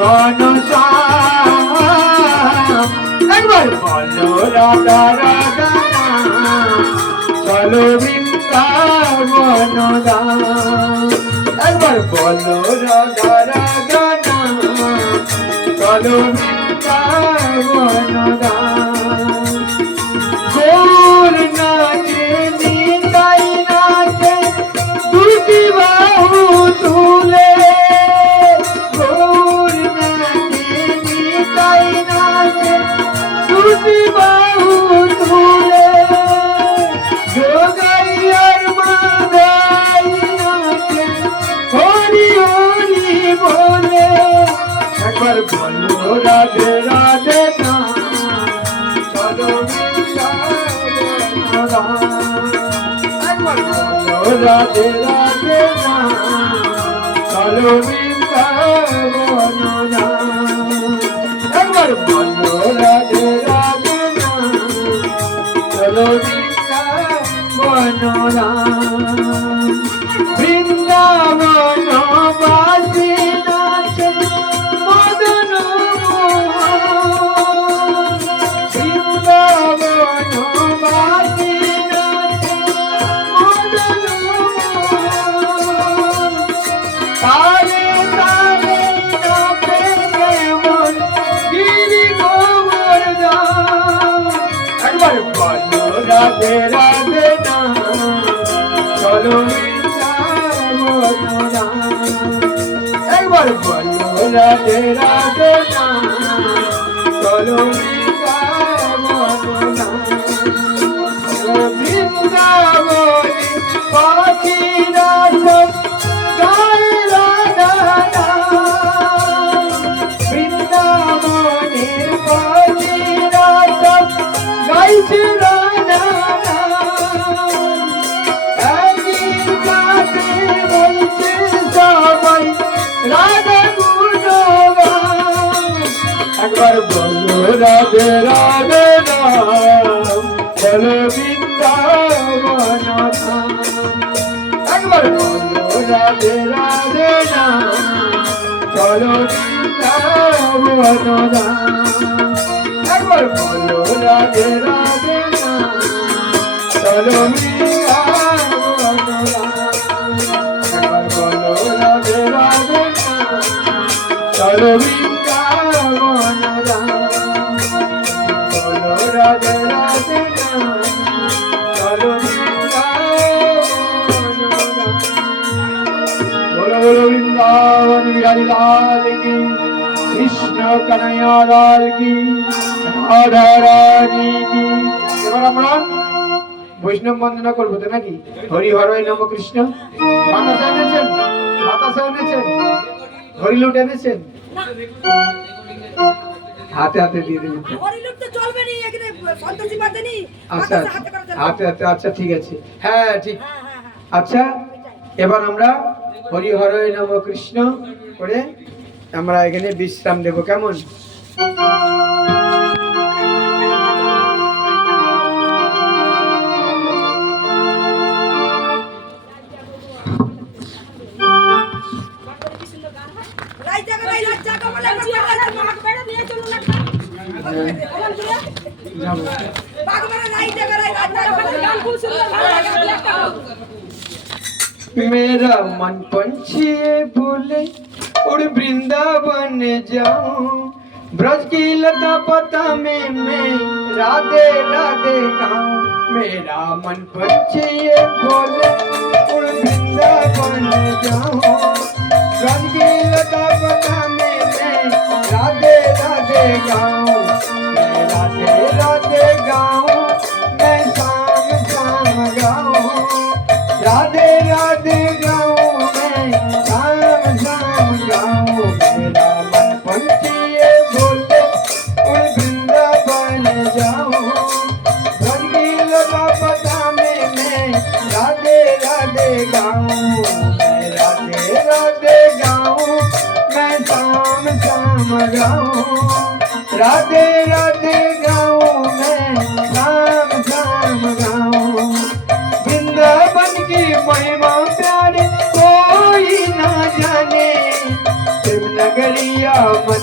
একবার বলো রাধা রাধা চলো বৃন্দাবন একবার বলো রাধা রাধা চলো বৃন্দাবন গৌর নাচে নিতাই নাচে দুটি বাহু তুলে গৌর নাচে নিতাই নাচে দুটি বাহু তুলে যোগাইয়ার মাদাই নাচে হরি হরি বলে একবার বলো রাধে রাধে না চলো একবার বলো রাধে রাধে না চলো বৃন্দাবন একবার বলো রাধে রাধে না চলো বৃন্দাবন বৃন্দাবন বাসী নাচে মদন বৃন্দাবন বাসী নাচে মদন তালে তালে নাচে কেমন গিরি গোবর্ধন একবার বলো রাধে রাধে না চলো একবার বলো রাধে রাধে না চলো বৃন্দাবনে পাখিরা সব গায় রাধা বৃন্দাবনের পাখিরা সব গাইছে রাধা রাধা গুণগান একবার বলো রাধে রাধে নাম চলো বৃন্দাবন একবার বলো রাধে রাধে নাম চলো বৃন্দাবন একবার বলো রাধে রাধে নাম চলো বৃন্দাবন একবার বলো রাধে রাধে চলো বৃন্দাবন বলো রাধে রাধে চলো বৃন্দাবন বলো বলো বৃন্দাবন বিহারী লাল কি কৃষ্ণ কনৈয়া লাল কি রাধা রানী কি এবার আমরা বৈষ্ণব বন্দনা করবো তো নাকি হরি হরয় নম কৃষ্ণ বাতাসা এনেছেন হরিলুট এনেছেন হাতে হাতে দিয়ে দেবেন আচ্ছা হাতে হাতে আচ্ছা ঠিক আছে হ্যাঁ ঠিক আচ্ছা এবার আমরা হরি হরয় নম কৃষ্ণ করে আমরা এখানে বিশ্রাম দেব কেমন मेरा मन पंछी बोले उड़ वृंदावन जाऊं ब्रज की लता पता में मैं राधे राधे गाऊं मेरा मन पंछी बोले उड़ वृंदावन जाऊं ब्रज की लता पता में मैं राधे राधे गाऊं मैं राधे राधे गाऊं मैं शाम शाम गाऊं राधे राधे गाऊं मैं शाम शाम गाऊं मेरा मन पंछी बोले उड़ वृंदावन जाऊं ब्रज की लता पता में मैं राधे राधे गाऊं मैं राधे राधे गाऊं मैं शाम शाम गाऊं राधे राधे गाऊं मैं शाम शाम गाऊं वृंदावन की महिमा प्यारे कोई ना जाने शिव नगरिया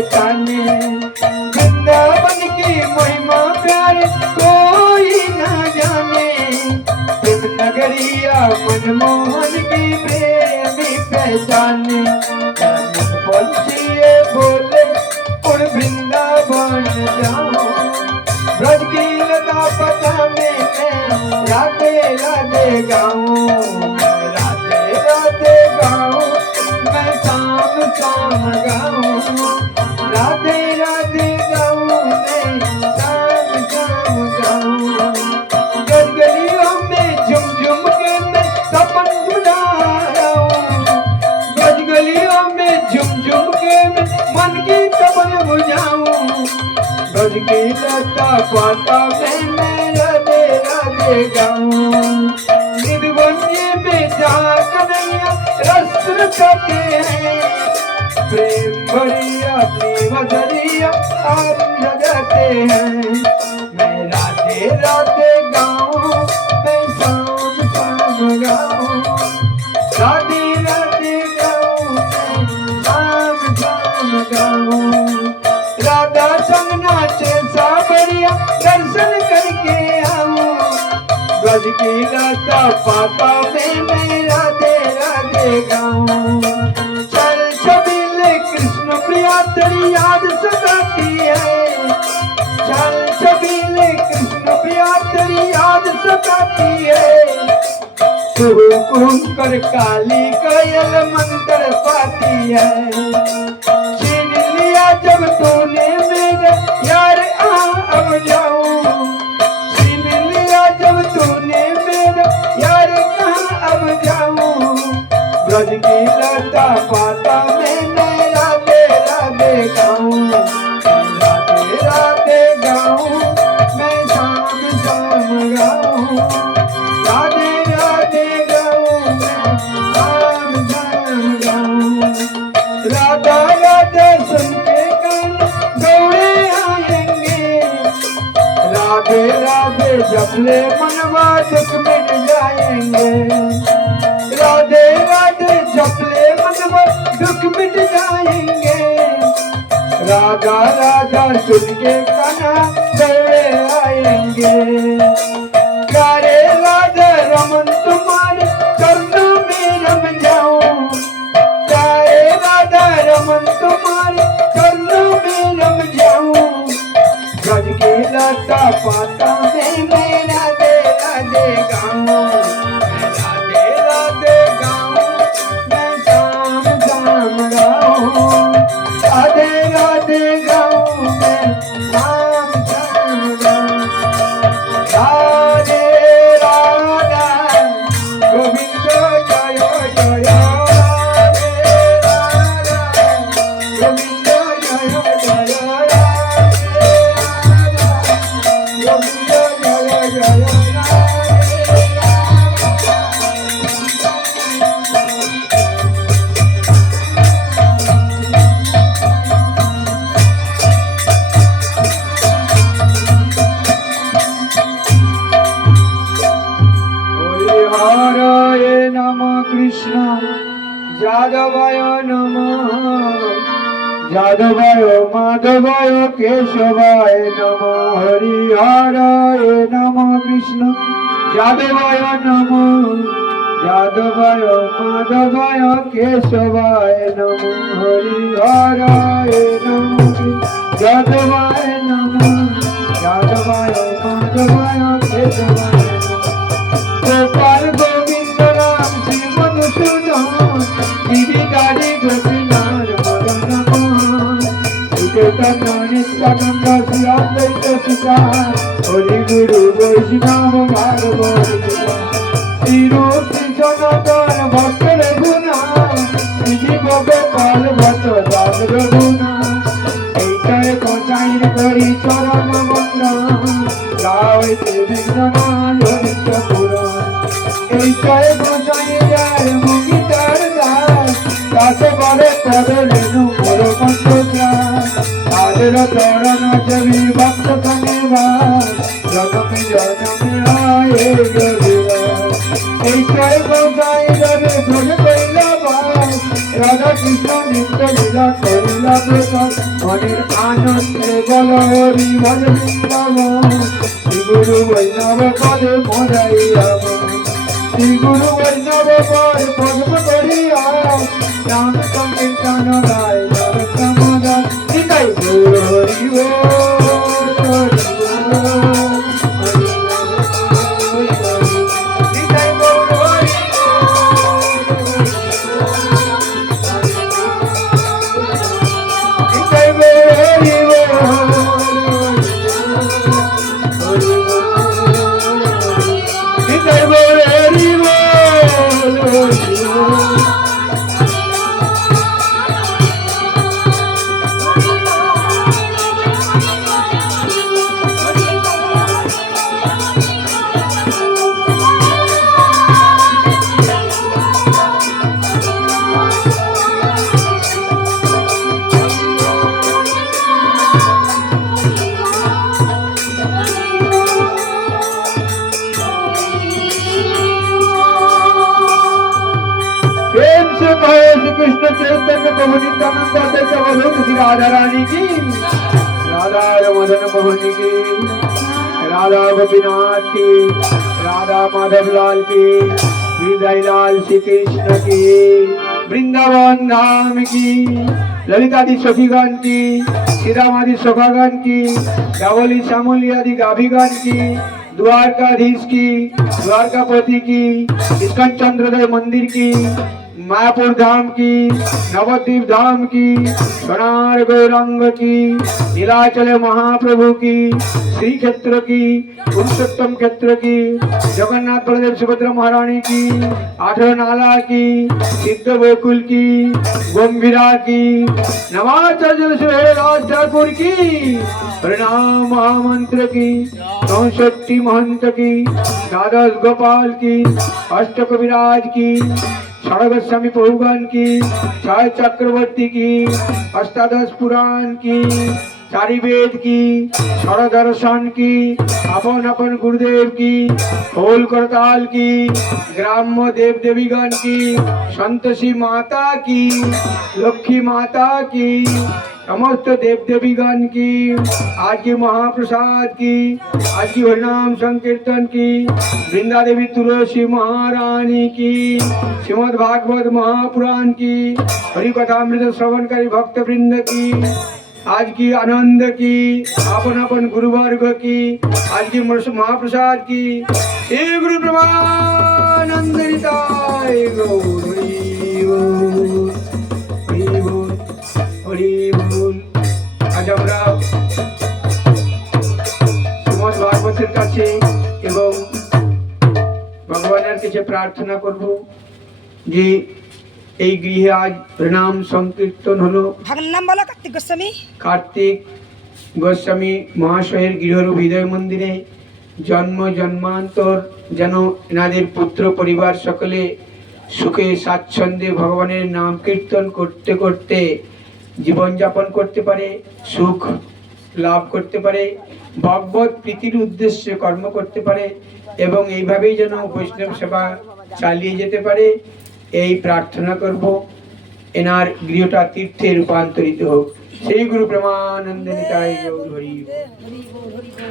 पहचाने। वृंदावन की महिमा प्यारे कोई ना जाने, प्रेम नगरिया मनमोहन की प्रेमी पहचाने। पंछी बोले उड़ वृंदावन जाओ, ब्रज की लता पता में मैं राधे राधे गाऊं, राधे राधे गाऊं, मैं शाम शाम गाऊं, राधे राधे गाऊं, मैं शाम शाम गाऊं। गलियों में झुम झुम के मैं सपन बुला रहा हूँ, गलियों में झुम झुम के मैं मन की तपन बुझाऊं, ब्रज की लता पाता मैं राधे राधे गाऊं। निर्वन्य में जाकर नैया रस रचाते हैं, प्रेम भरिया प्रेम धरिया आप जगाते हैं। मैं राधे राधे गाऊं, मैं शाम शाम गाऊं, राधे राधे गाऊं, मैं शाम शाम गाऊं। राधा संग नाचे सावरिया दर्शन करके आऊं, ब्रज की लता पाता मैं राधे राधे गाऊं। चल छबीले कृष्ण प्रिया तेरी याद सताती है, चल छबीले कृष्ण प्रिया तेरी याद सताती है। कुहू कर काली कोयल मंत्र पाती है, छीन लिया जब तूने मेरे यार अब जाऊं, छीन लिया जब तूने मेरे यार कहाँ अब जाऊं। ब्रज की लता पाता मैं राधे राधे गाऊं, राधे राधे गाऊं, मैं शाम शाम गाऊं, राधे राधे गाऊं, मैं शाम शाम गाऊं। राधा राधा सुन के कान दौड़े आएंगे, राधे राधे जपले मनवा दुख मिट जाएंगे, राधे राधे जपले मनवा दुख मिट जाएंगे। राधा राधा सुन के काना दौड़े आएंगे, प्यारे राधा रमन तुम्हारे चरणों में रम जाऊं, प्यारे राधा रमन तुम्हारे चरणों में रम जाऊं। ब्रज की लता पाता मैं राधे राधे गाऊं, मैं राधे राधे गाऊं, मैं शाम शाम गाऊं, राधे राधे गाऊं, मैं शाम शाम गाऊं। राधे राधा गोविंद जय जय, राधे राधा गोविंद जय जय, राधे राधा गोविंद जय जय। हरे नमः कृष्ण जादवाय नमः, जादवाय माधवाय केशवाय नमः। हरि हरे नमः कृष्ण जादवाय नमः, जादवाय माधवाय केशवाय नमः। हरि हरे नमः जादवाय नमः, जादवाय माधवाय केशवाय। गोपाल गोविंद राम श्री मधुसूदन, गिरिधारी गोपीनाथ मदन मोहन, चैतन्य नित्यानंद श्री अद्वैत सिद्धांत, हरि गुरु वैष्णव भागवत श्री रूप सनातन भक्त रघुनाथ, श्री जीव गोपाल भक्त दास रघुनाथ। ऐतर कोचाइन करी चरण वंदन, गावते विघ्ननाथ हरिच पुराण। ऐतर कोचाइन जय मुखी दास, दास बड़े पद रेणु मोर कंठ। आदर चरण छवि भक्त धन्यवाद, जन्म जन्म आए गरीब। ऐतर कोचाइन रवि भज कैला बास, राधा কৃষ্ণ নিত্য লীলা করিলা প্রকাশ মনের আনন্দে বল হরি ভজ বৃন্দাবন শ্রী গুরু বৈষ্ণব পদে মরাইয়া শ্রী গুরু বৈষ্ণব পদ পদ্ম করিয়া নাম সংকীর্তন গায় জগৎ নিতাই গৌর হরি कृष्ण चैतन्य प्रभु नित्यानंद अद्वैत अवधूत श्री राधा रानी की राधा मदन मोहन की राधा गोपीनाथ की राधा माधव लाल की हृदय लाल श्री कृष्ण की वृंदावन धाम की ललितादि सखीगण की श्रीरामादि सखागण की गावली श्यामली आदि गाभीगण की द्वारकाधीश की द्वारकापति की इस्कन चंद्रोदय मंदिर की मायापुर धाम की नवद्वीप धाम की सोनार गौरांग की नीलाचल महाप्रभु की श्री क्षेत्र की पुरुषोत्तम क्षेत्र की जगन्नाथ बलदेव सुभद्रा महारानी की 18 नाला की सिद्ध गोकुल की गंभीरा की नवाचार्य राज ठाकुर की प्रणाम महामंत्र की 64 महंत की द्वादश गोपाल की अष्ट कविराज की षडगोस्वामी प्रभुगण की छय चक्रवर्ती की अष्टादश पुराण की चारि वेद की षड दर्शन की अपन अपन गुरुदेव की खोल करताल की ग्राम्य देव देवीगण की संतोषी माता की लक्ष्मी माता की समस्त देव देवीगण की आज की महाप्रसाद की आज की हरिनाम संकीर्तन की वृंदा देवी तुलसी महारानी की श्रीमद् भागवत महापुराण की हरि कथामृत श्रवणकारी भक्त वृंद की आज की आनंद की अपन अपन गुरुवर्ग की आज की महाप्रसाद की श्री गुरु ब्रह्मानंद निताय गौर हरि बोल। आज আমরা শ্রীমদ্ ভাগবতের কাছে এবং ভগবানের কাছে প্রার্থনা করব যে এই গৃহে আজ প্রণাম সংকীর্তন হলো। ভাগনার নাম বলো? কার্তিক গোস্বামী। কার্তিক গোস্বামী মহাশয়ের গৃহরূপ হৃদয় মন্দিরে জন্ম জন্মান্তর যেন এনাদের পুত্র পরিবার সকলে সুখে স্বাচ্ছন্দ্যে ভগবানের নাম কীর্তন করতে করতে জীবনযাপন করতে পারে, সুখ লাভ করতে পারে, ভগবত প্রীতির উদ্দেশ্যে কর্ম করতে পারে এবং এইভাবেই যেন বৈষ্ণব সেবা চালিয়ে যেতে পারে এই প্রার্থনা করব। এনার গৃহটা তীর্থে রূপান্তরিত হোক। সেই গুরু প্রেমানন্দ নিতাই গৌর হরি।